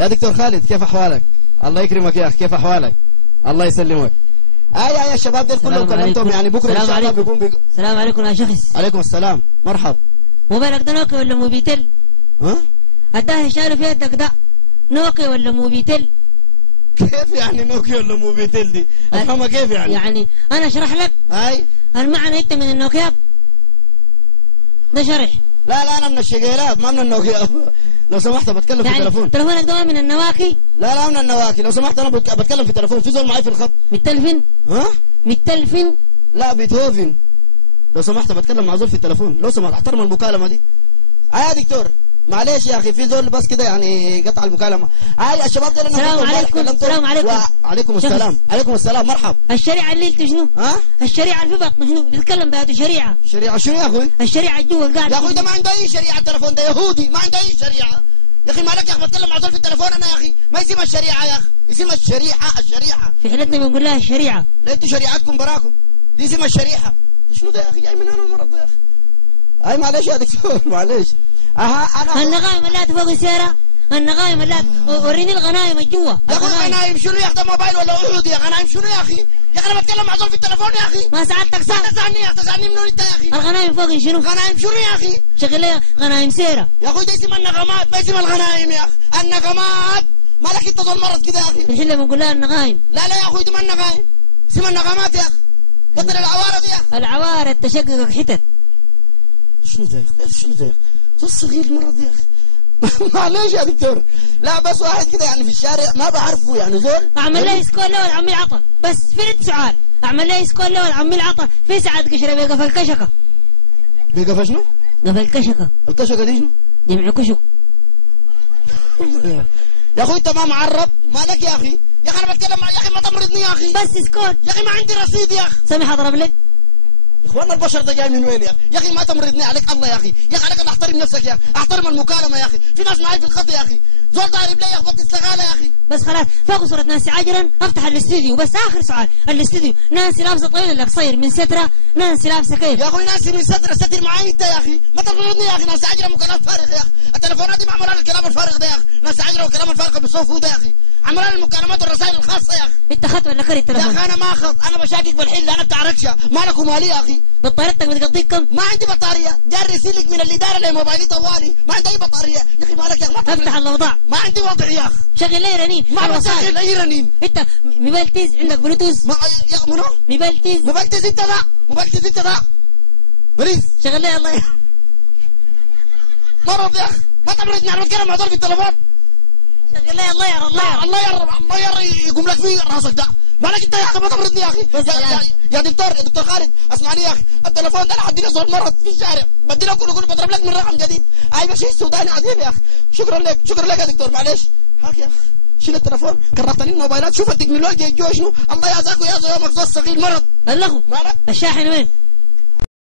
يا دكتور خالد كيف احوالك؟ الله يكرمك يا اخي، كيف احوالك؟ الله يسلمك. يا شباب دول كلهم كلمتهم يعني بكره ان شاء الله بيكون السلام عليكم يا شخص. عليكم السلام، مرحب. موبايلك ده نوكي ولا موبيتل؟ ها؟ الداهية شايله في يدك ده نوكي ولا موبيتل؟ كيف يعني نوكي ولا موبيتل دي؟ افهمها كيف يعني؟ يعني انا اشرح لك. هاي المعنى انت من النوكياب ده شرح. لا انا من الشقيلات ما من النوكيا. لو سمحت بتكلم يعني في التليفون. تليفونك ده من النواكي؟ لا من النواكي. لو سمحت انا بتكلم في التليفون، في زول معي في الخط. متلفن؟ ها؟ متلفن؟ لا بيتهوفن. لو سمحت بتكلم مع زول في التليفون، لو سمحت احترم المكالمه دي. يا دكتور معلش يا اخي، في زول بس كده يعني قطع المكالمه. الشباب دول السلام عليكم. السلام عليكم. وعليكم السلام. عليكم السلام، مرحب. الشريعه اللي انت شنو؟ ها؟ الشريعه اللي في بطنه شنو؟ بيتكلم بهاته شريعه. شريعه شنو يا اخوي؟ الشريعه جوا القاعده. يا اخوي ده ما عنده اي شريعه، التليفون ده يهودي ما عنده اي شريعه. يا اخي مالك يا اخي بتكلم مع زول في التليفون انا يا اخي، ما اسمها الشريعه يا اخي، اسمها الشريعه. في حالتنا بنقول لها الشريعه. لا انتوا شريعتكم براكم، دي اسمها الشريعه. شنو ده يا اخي؟ جاي من هنا المرض ده يا اخي. معلش يا دكتور معلش. انا النغايم اللي فوق السياره، النغايم اللي وريني الغنايم الجوا. يا اخي غنايم شنو يا اخي؟ ده موبايل ولا عود يا غنايم شنو يا اخي؟ يا اخي انا بتكلم مع زول في التليفون يا اخي. ما سألتك سؤال. ما تسألني يا اخي، تسألني منو انت يا اخي؟ الغنايم فوق شنو؟ غنايم شنو يا اخي؟ شغل لي غنايم سيره. يا اخوي ده اسم النغمات ما اسم الغنايم يا اخي، النغمات. مالك انت زول مرض كده يا اخي؟ في الحله بنقول لها النغايم. لا يا اخوي دي ما النغايم، اسم النغمات يا اخي. قدر العوارة دي يا اخي. العوارة تشققك حتت. شنو ده يا اخي؟ شنو ده يا اخي؟ صغير مرض يا اخي. معلش يا دكتور، لا بس واحد كده يعني في الشارع ما بعرفه يعني زول. اعمل لي سكول له عمي العطا، بس فرد سؤال، اعمل لي سكول له عمي العطا في ساعة قشره بيقف الكشكه. بيقف شنو؟ قف الكشكه. الكشكه دي شنو؟ جمع كشك. يا اخوي انت ما معرب، مالك يا اخي؟ يا اخي انا بتكلم يا اخي ما تمرضني يا اخي. بس سكول يا اخي ما عندي رصيد يا اخي. سامح اضرب لك. يا اخوانا البشر ده جاي من وين يا اخي؟ يا اخي ما تمرضني عليك الله يا اخي، يا اخي عليك احترم نفسك يا اخي، احترم المكالمه يا اخي، في ناس معي في الخط يا اخي، زول ضارب لي يخبط استغاله يا اخي. بس خلاص فوق صورة نانسي عجلا افتح الاستوديو. بس اخر سؤال، الاستوديو نانسي لابسه طويل ولا قصير؟ من ستره نانسي لابسه كيف؟ يا اخوي نانسي من ستره، ستر معي انت يا اخي، ما تمرضني يا اخي. نانسي عجله مكالمات فارغه يا اخي، التليفونات دي معموله للكلام الفارغ ده يا اخي، نانسي عجله والكلام الفارغ بالصوف ده يا اخي، عملوا المكالمات والرسائل الخاصه يا اخي. انت خط ولا كري التليفون؟ يا اخي انا ما اخذ، انا بشاكك بالحله، انا بتاع ركشه، مالك ومالي يا اخي؟ بطاريتك بتقضيك كم؟ ما عندي بطاريه، جاري رسيلك من الاداره لموبايلي طوالي، ما عندي اي بطاريه يا اخي. مالك يا اخي؟ افتح الاوضاع. ما عندي وضع يا اخي. شغل لي رنين. ما بشغل اي رنين. انت موبايل تيز عندك بلوتوث؟ ما يا منو؟ موبايل تيز. موبايل تيز انت ذا، موبايل تيز انت ذا بريز. شغل لي الله مرض يا اخي، ما تمرضني، انا بتكلم مع دول في التليفون. شغل لي الله يرى الله يرى يقوم لك في راسك ده. مالك انت يا اخي؟ ما تمرضني يا اخي. يا دكتور خالد اسمعني يا اخي، التليفون ده انا حدي له زول مرض في الشارع، بدي له كله بضرب لك من رقم جديد. بشيء سوداني عديل يا اخي. شكرا لك يا دكتور، معلش. هاك يا اخي شيل التليفون، كرهتني الموبايلات. شوف التكنولوجيا جوا شنو. الله يعزاك ويعزا يومك زول صغير مرض. الله مالك؟ الشاحن وين؟